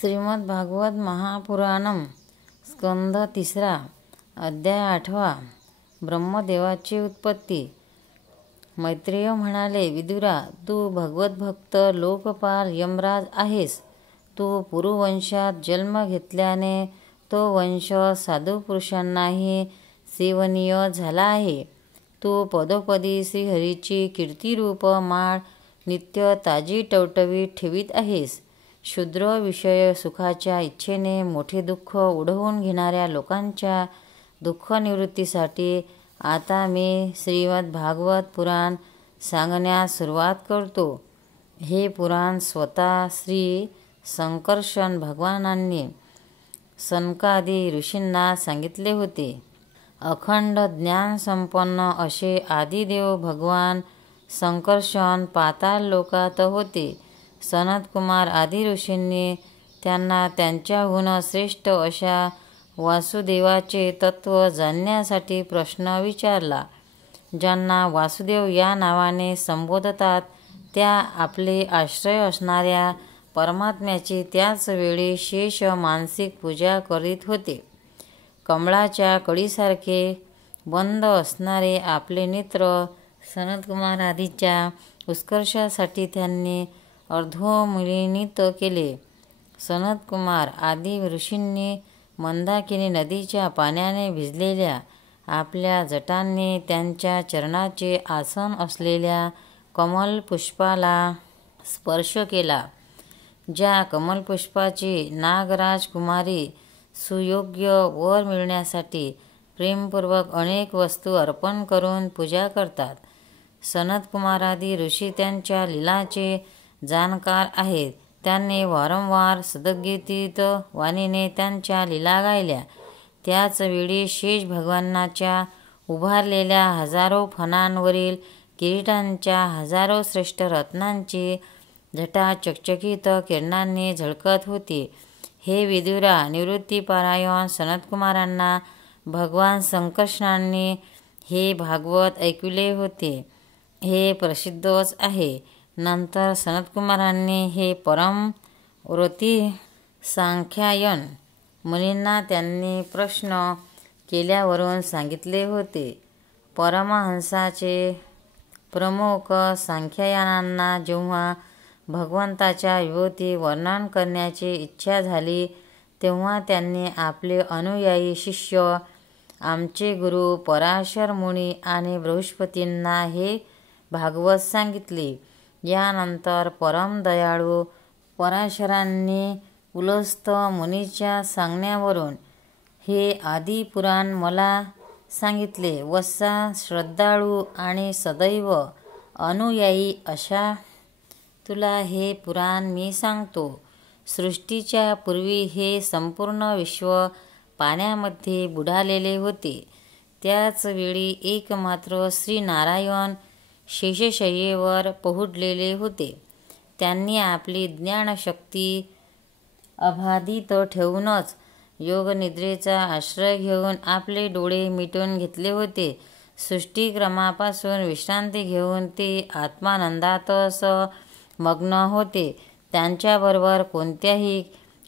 श्रीमद् भागवत महापुराणम स्कंध 3 अध्याय 8 ब्रह्मदेवाची उत्पत्ती। मैत्रेय म्हणाले, विदुरा, तू भगवत भक्त लोकपाल यमराज आहेस। तू पुरुवंशात जन्म घेतल्याने तो वंश साधू पुरुषांनाही सेवनीय झाला आहे। तू पदोपदी श्रीहरीची कीर्तिरूप माळ नित्य ताजी टवटवीत ठेवीत आहेस। क्षुद्र विषय सुखाच्या इच्छेने मोठे दुःख ओढवून घेणाऱ्या लोकांच्या दुःख निवृत्तीसाठी आता मी श्रीमद् भागवत पुराण सांगण्यास सुरुवात करतो। हे पुराण स्वतः श्री संकर्षण भगवानांनी सनकादी ऋषींना सांगितले होते। अखंड ज्ञान संपन्न असे आदिदेव भगवान संकर्षण पाताळ लोकात होते। सनतकुमार आदी ऋषींनी त्यांना त्यांच्याहून श्रेष्ठ अशा वासुदेवाचे तत्व जाणण्यासाठी प्रश्न विचारला। ज्यांना वासुदेव या नावाने संबोधतात त्या आपले आश्रय असणाऱ्या परमात्म्याची त्याच वेळी शेष मानसिक पूजा करीत होते। कमळाच्या कळीसारखे बंद असणारे आपले नेत्र सनतकुमार आदीच्या उत्कर्षासाठी त्यांनी अर्धोमुलीनीत केले। सनतकुमार आदी ऋषींनी मंदाकिनी नदीच्या पाण्याने भिजलेल्या आपल्या जटांनी त्यांच्या चरणाचे आसन असलेल्या कमल पुष्पाला स्पर्श केला। ज्या कमलपुष्पाची नागराज कुमारी सुयोग्य वर मिळण्यासाठी प्रेमपूर्वक अनेक वस्तू अर्पण करून पूजा करतात। सनतकुमारादी ऋषी त्यांच्या लीलाचे जाणकार आहेत। त्यांनी वारंवार सद्गीतीत वाणीने त्यांच्या लीला गायल्या। त्याच वेळी शेष भगवानाच्या उभारलेल्या हजारो फणांवरील किरीटांच्या हजारो श्रेष्ठ रत्नांची जटा चकचकीत किरणांनी झळकत होती। हे विदुरा, निवृत्तीपरायण सनतकुमारांना भगवान संकर्षणांनी हे भागवत ऐकविले होते। हे प्रसिद्धच आहे। नंतर सनतकुमारांनी हे परम व्रती सांख्यायन मुनींना त्यांनी प्रश्न केल्यावरून सांगितले होते। परमहंसाचे प्रमुख सांख्यायनांना जेव्हा भगवंताच्या विभूती वर्णन करण्याची इच्छा झाली तेव्हा त्यांनी आपले अनुयायी शिष्य आमचे गुरु पराशर मुनी आणि बृहस्पतींना हे भागवत सांगितले। यानंतर परम दयाळू पराशरांनी पुलस्थ मुनीच्या सांगण्यावरून हे आदी पुराण मला सांगितले। वत्सा, श्रद्धाळू आणि सदैव अनुयायी अशा तुला हे पुराण मी सांगतो। सृष्टीच्या पूर्वी हे संपूर्ण विश्व पाण्यामध्ये बुडालेले होते। त्याच वेळी एकमात्र श्रीनारायण शेषशय्येवर पहुडलेले होते। त्यांनी आपली ज्ञानशक्ती अबाधित ठेवूनच योगनिद्रेचा आश्रय घेऊन आपले डोळे मिटून घेतले होते। सृष्टिक्रमापासून विश्रांती घेऊन ते आत्मानंदातच मग्न होते। त्यांच्याबरोबर कोणत्याही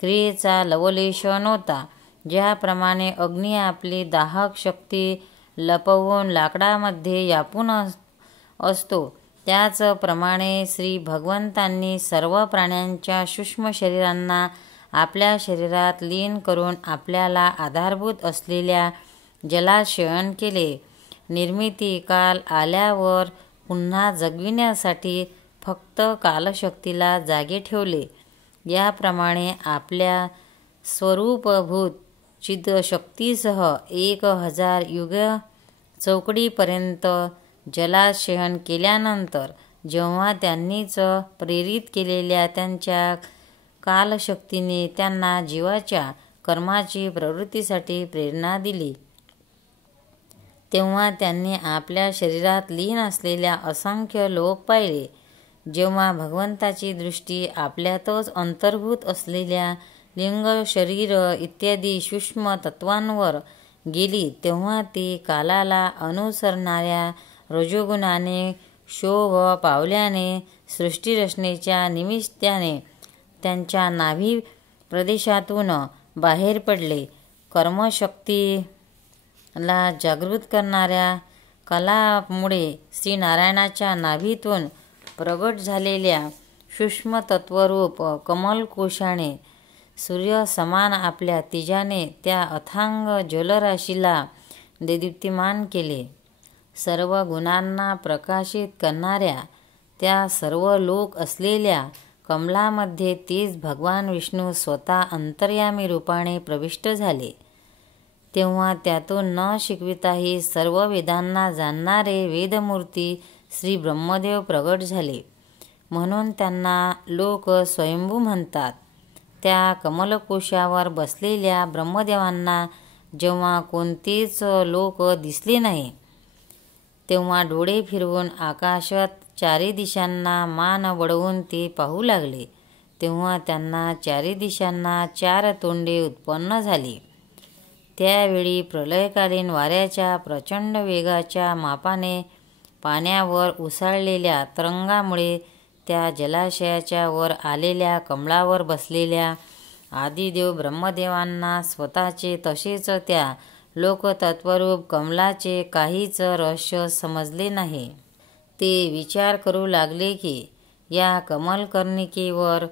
क्रियेचा लवलेश नव्हता। ज्याप्रमाणे अग्नी आपली दाहक शक्ती लपवून लाकडामध्ये व्यापून असतो त्याचप्रमाणे श्री भगवंतांनी सर्व प्राण्यांच्या सूक्ष्म शरीरांना आपल्या शरीरात लीन करून आपल्याला आधारभूत असलेल्या जलात शयन केले। निर्मिती काल आल्यावर पुन्हा जगविण्यासाठी फक्त कालशक्तीला जागे ठेवले। याप्रमाणे आपल्या स्वरूपभूत चिदशक्तीसह 1000 युग चौकडीपर्यंत जलात शयन केल्यानंतर जेव्हा त्यांनीच प्रेरित केलेल्या त्यांच्या कालशक्तीने त्यांना जीवाच्या कर्माची प्रवृत्तीसाठी प्रेरणा दिली तेव्हा त्यांनी आपल्या शरीरात लीन असलेल्या असंख्य लोक पाहिले। जेव्हा भगवंताची दृष्टी आपल्यातच अंतर्भूत असलेल्या लिंग, शरीर इत्यादी सूक्ष्म तत्वांवर गेली तेव्हा ती कालाला अनुसरणाऱ्या रजोगुणाने क्षोभ पावल्याने सृष्टिरचनेच्या निमित्ताने त्यांच्या नाभी प्रदेशातून बाहेर पडले. कर्मशक्तीला जागृत करणाऱ्या कलामुळे श्रीनारायणाच्या नाभीतून प्रगट झालेल्या सूक्ष्म तत्वरूप कमलकोशाने सूर्यसमान आपल्या तेजाने त्या अथांग जलराशीला देदीप्यमान केले. सर्व गुणांना प्रकाशित करणाऱ्या त्या सर्व लोक असलेल्या कमलामध्ये तेच भगवान विष्णू स्वतः अंतर्यामी रूपाने प्रविष्ट झाले. तेव्हा त्यातून न शिकविताही सर्व वेदांना जाणणारे वेदमूर्ती श्री ब्रह्मदेव प्रगट झाले. म्हणून त्यांना लोक स्वयंभू म्हणतात. त्या कमलकोशावर बसलेल्या ब्रह्मदेवांना जेव्हा कोणतेच लोक दिसले नाही, तेव्हा डोळे फिरवून आकाशात चारी दिशांना मान वळवून ते पाहू लागले. तेव्हा त्यांना चारी दिशांना 4 तोंडे उत्पन्न झाली. त्यावेळी प्रलयकालीन वाऱ्याच्या प्रचंड वेगाच्या मापाने पाण्यावर उसळलेल्या तरंगामुळे त्या जलाशयाच्या वर आलेल्या कमळावर बसलेल्या आदिदेव ब्रह्मदेवांना स्वतःचे तसेच त्या लोकतत्वरूप कमलाचे काहीच रहस्य समजले नाही. ते विचार करू लागले की या कमलकर्णिकेवर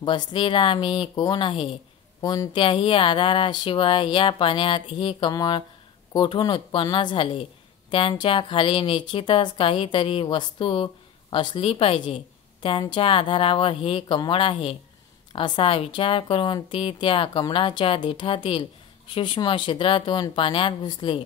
बसलेला मी कोण आहे? कोणत्याही आधाराशिवाय या पाण्यात हे कमळ कोठून उत्पन्न झाले? त्यांच्या खाली निश्चितच काहीतरी वस्तू असली पाहिजे. त्यांच्या आधारावर हे कमळ आहे असा विचार करून ते त्या कमळाच्या देठातील सूक्ष्म छिद्रातून पाण्यात घुसले.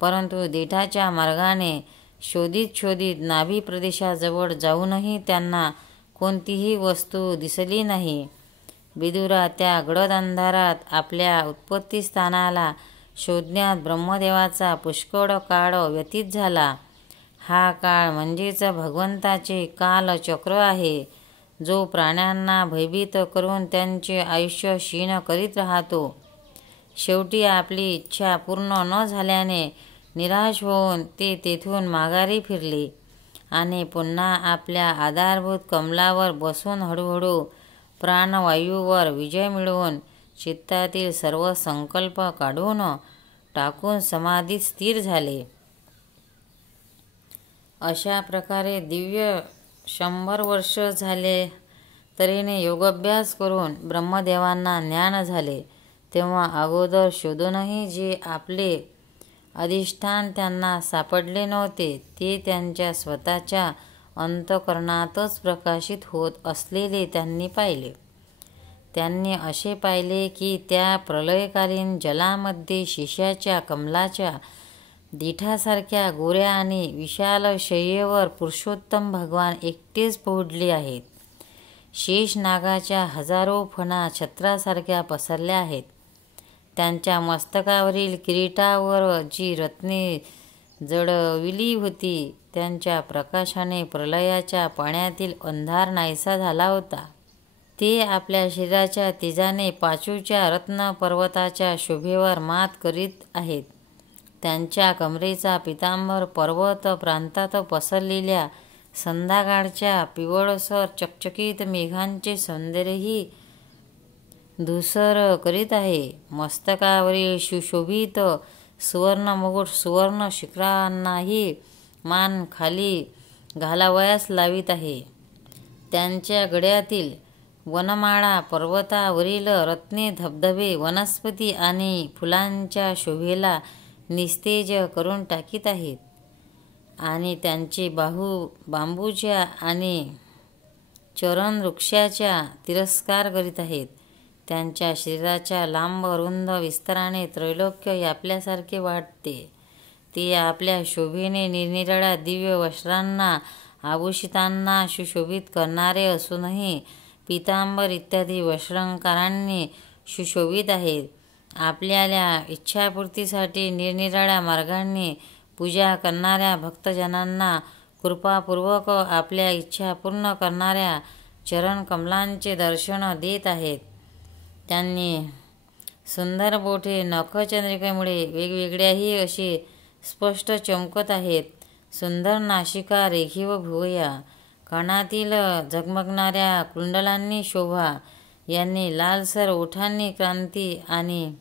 परंतु देठाच्या मार्गाने शोधित नाभी प्रदेशाजवळ जाऊनही त्यांना कोणतीही वस्तू दिसली नाही. विदुरा, त्या गडद अंधारात आपल्या उत्पत्तीस्थानाला शोधण्यात ब्रह्मदेवाचा पुष्कळ काळ व्यतीत झाला. हा काळ म्हणजेच भगवंताचे कालचक्र आहे, जो प्राण्यांना भयभीत करून त्यांचे आयुष्य क्षीण करीत राहतो. शेवटी आपली इच्छा पूर्ण न झाल्याने निराश होऊन ते तेथून माघारी फिरले आणि पुन्हा आपल्या आधारभूत कमलावर बसून हळूहळू प्राणवायूवर विजय मिळवून चित्तातील सर्व संकल्प काढून टाकून समाधीत स्थिर झाले. अशा प्रकारे दिव्य 100 वर्ष झाले तऱ्हेने योगाभ्यास करून ब्रह्मदेवांना ज्ञान झाले. तेव्हा अगोदर शोधूनही जे आपले अधिष्ठान त्यांना सापडले नव्हते, ते त्यांच्या स्वतःच्या अंतःकरणातच प्रकाशित होत असलेले त्यांनी पाहिले. त्यांनी असे पाहिले की त्या प्रलयकालीन जलामध्ये शिशाच्या कमलाच्या देठासारख्या गोऱ्या आणि विशाल शय्येवर पुरुषोत्तम भगवान एकटेच पोहडले आहेत. शेष नागाच्या हजारो फणा छत्रासारख्या पसरल्या आहेत. त्यांच्या मस्तकावरील किरीटावर जी रत्ने जडविली होती, त्यांच्या प्रकाशाने प्रलयाच्या पाण्यातील अंधार नाहीसा झाला होता. ते आपल्या शरीराच्या तेजाने पाचूच्या रत्न पर्वताच्या शोभेवर मात करीत आहेत. त्यांच्या कमरेचा पितांबर पर्वत प्रांतात पसरलेल्या संध्याकाळच्या पिवळसर चकचकीत मेघांचे सौंदर्यही धूसर करीत आहे. मस्तकावरील सुशोभित सुवर्ण मुकुट सुवर्ण शिखरांनाही मान खाली घालावयास लावित आहे. त्यांच्या गळ्यातील वनमाळा पर्वतावरील रत्ने धबधबे वनस्पती आणि फुलांच्या शोभेला निस्तेज करून टाकीत आहेत आणि त्यांचे बाहू बांबूच्या आणि चरण वृक्षाच्या तिरस्कार करीत आहेत. त्यांच्या शरीराच्या लांब रुंद विस्ताराने त्रैलोक्य व्यापल्यासारखे वाटते. ते आपल्या शोभेने निरनिराळ्या दिव्य वस्त्रांना आभूषितांना सुशोभित करणारे असूनही पितांबर इत्यादी वस्त्रांकारांनी सुशोभित आहेत. आपल्या इच्छापूर्तीसाठी निरनिराळ्या मार्गांनी पूजा करणाऱ्या भक्तजनांना कृपापूर्वक आपल्या इच्छा पूर्ण करणाऱ्या चरण कमलांचे दर्शन देत आहेत. त्यांनी सुंदर बोटे नखचंद्रिकेमुळे वेगवेगळ्याही अशी स्पष्ट चमकत आहेत. सुंदर नासिका, रेखीव भुवया, कानातील झगमगणाऱ्या कुंडलांनी शोभा, यांनी लालसर ओठांनी क्रांती आणि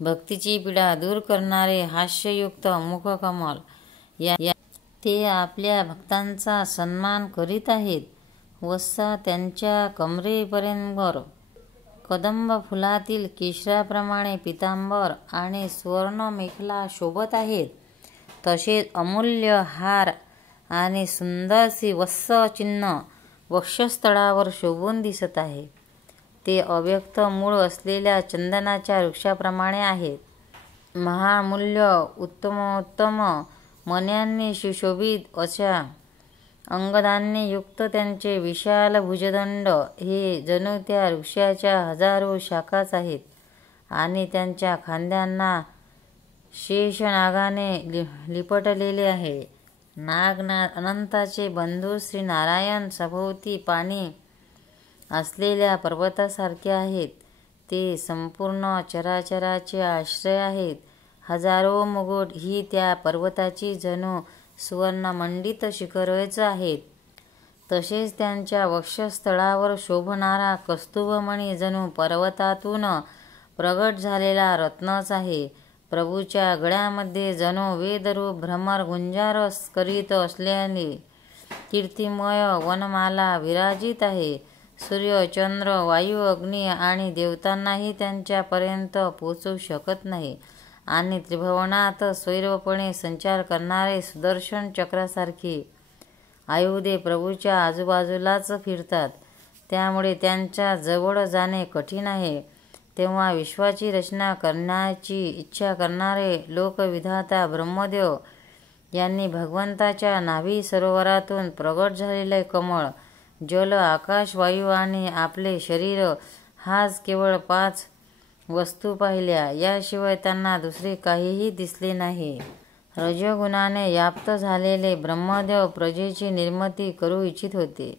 भक्तीची पीडा दूर करणारे हास्ययुक्त मुखकमल ते आपल्या भक्तांचा सन्मान करीत आहेत. वस्सा त्यांच्या कमरेपर्यंत कदंब फुलातील केशराप्रमाणे पितांबर आणि सुवर्ण मेखला शोभत आहेत. तसेच अमूल्य हार आणि सुंदरशी वत्स चिन्ह वक्षस्थळावर शोभून दिसत आहे. ते अव्यक्त मूळ असलेल्या चंदनाच्या वृक्षाप्रमाणे आहेत. महामूल्य उत्तमोत्तम मण्यांनी सुशोभित अशा अंगदांनी युक्त त्यांचे विशाल भुजदंड हे जणू त्या वृक्षाच्या हजारो शाखाच आहेत आणि त्यांच्या खांद्यांना शेषनागाने लिपटलेले आहे. नागनाथ अनंताचे बंधू श्री नारायण सभोवती पाणी असलेल्या पर्वतासारखे आहेत. ते संपूर्ण चराचराचे आश्रय आहेत. हजारो मुकुट ही त्या पर्वताची जणू सुवर्णमंडित शिखरेच आहेत. तसेच त्यांच्या वक्षस्थळावर शोभणारा कौस्तुभमणी जणू पर्वतातून प्रगट झालेला रत्नच आहे. प्रभूच्या गळ्यामध्ये जणू वेदरूप भ्रमर गुंजारस करीत असलेली कीर्तिमय वनमाला विराजित आहे. सूर्य, चंद्र, वायू, अग्नी आणि देवतांनाही त्यांच्यापर्यंत पोचू शकत नाही आणि त्रिभुवनात स्वैरपणे संचार करणारे सुदर्शन चक्रासारखी आयुधे प्रभूच्या आजूबाजूलाच फिरतात. त्यामुळे त्यांच्या जवळ जाणे कठीण आहे. तेव्हा विश्वाची रचना करण्याची इच्छा करणारे लोकविधाता ब्रह्मदेव यांनी भगवंताच्या नाभी सरोवरातून प्रगट झालेले कमळ, जल, आकाश, वायू आणि आपले शरीर हाच केवळ 5 वस्तू पाहिल्या. याशिवाय त्यांना दुसरे काहीही दिसले नाही. रजोगुणाने व्याप्त झालेले ब्रह्मदेव प्रजेची निर्मिती करू इच्छित होते.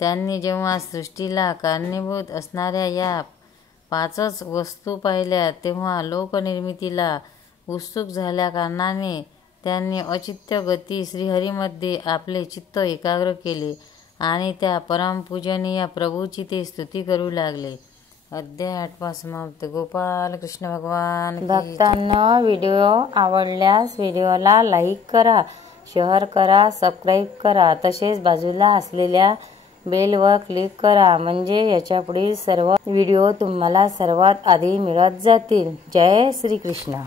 त्यांनी जेव्हा सृष्टीला कारणीभूत असणाऱ्या या 5च वस्तू पाहिल्या तेव्हा लोकनिर्मितीला उत्सुक झाल्याकारणाने त्यांनी अचिंत्य गती श्रीहरीमध्ये आपले चित्त एकाग्र केले आणि त्या परमपूजनीय प्रभूची ते स्तुती करू लागले. अध्याय 8 समाप्त. गोपाल कृष्ण भगवान. भक्तांनो, व्हिडिओ आवडल्यास व्हिडिओला लाईक करा, शेअर करा, सबस्क्राईब करा. तसेच बाजूला असलेल्या बेलवर क्लिक करा म्हणजे याच्या पुढील सर्व व्हिडिओ तुम्हाला सर्वात आधी मिळत जातील. जय श्री कृष्ण.